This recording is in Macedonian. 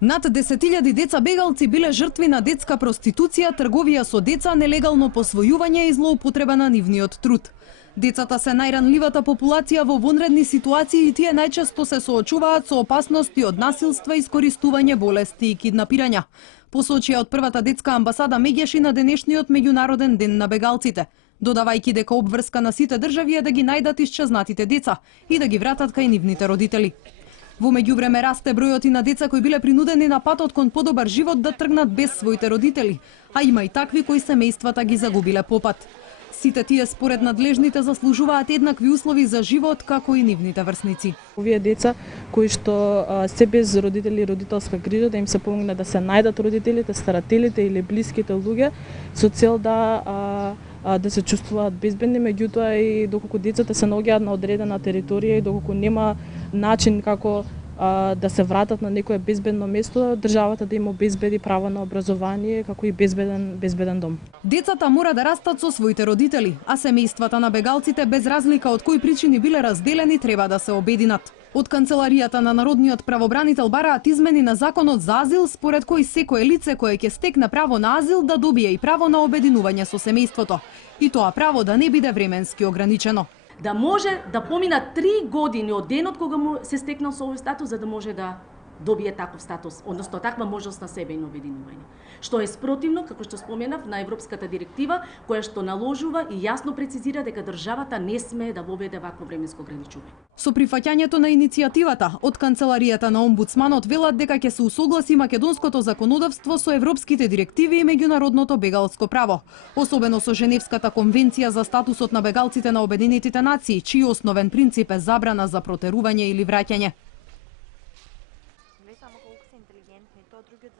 Над 10.000 деца бегалци биле жртви на детска проституција, трговија со деца, нелегално посвојување и злоупотреба на нивниот труд. Децата се најранливата популација во вонредни ситуации и тие најчесто се соочуваат со опасности од насилства, искористување, болести и киднапирања. Посочија од првата детска амбасада Меѓеши на денешниот меѓународен ден на бегалците, додавајќи дека обврска на сите држави е да ги најдат исчезнатите деца и да ги вратат кај нивните родители. Во меѓувреме расте бројот и на деца кои биле принудени на патот кон подобар живот да тргнат без своите родители, а има и такви кои семејствата ги загубиле по пат. Сите тие според надлежните заслужуваат еднакви услови за живот како и нивните врсници. Овие деца кои што се без родители и родителска грижа, да им се помогне да се најдат родителите, старателите или блиските луѓе со цел да се чувствуваат безбедни, меѓутоа и доколку децата се наоѓаат на одредена територија и доколку нема начин како да се вратат на некое безбедно место, државата да им обезбеди право на образование како и безбеден дом. Децата мора да растат со своите родители, а семејствата на бегалците без разлика од кои причини биле разделени треба да се обединат. Од Канцеларијата на Народниот правобранител бараат измени на законот за азил, според кој секое лице кое ќе стекне право на азил да добие и право на обединување со семејството, и тоа право да не биде временски ограничено. Да може да поминат 3 години од денот кога му се стекнал со овој статус, за да може да добие таков статус, односно таква можност на себејно обединување. Што е спротивно, како што споменав, на Европската директива, која што наложува и јасно прецизира дека државата не смее да воведе вакво временско ограничување. Со прифаќањето на иницијативата, од Канцеларијата на омбудсманот велат дека ќе се усогласи македонското законодавство со европските директиви и меѓународното бегалско право, особено со Женевската конвенција за статусот на бегалците на Обединетите нации, чиј основен принцип е забрана за протерување или враќање.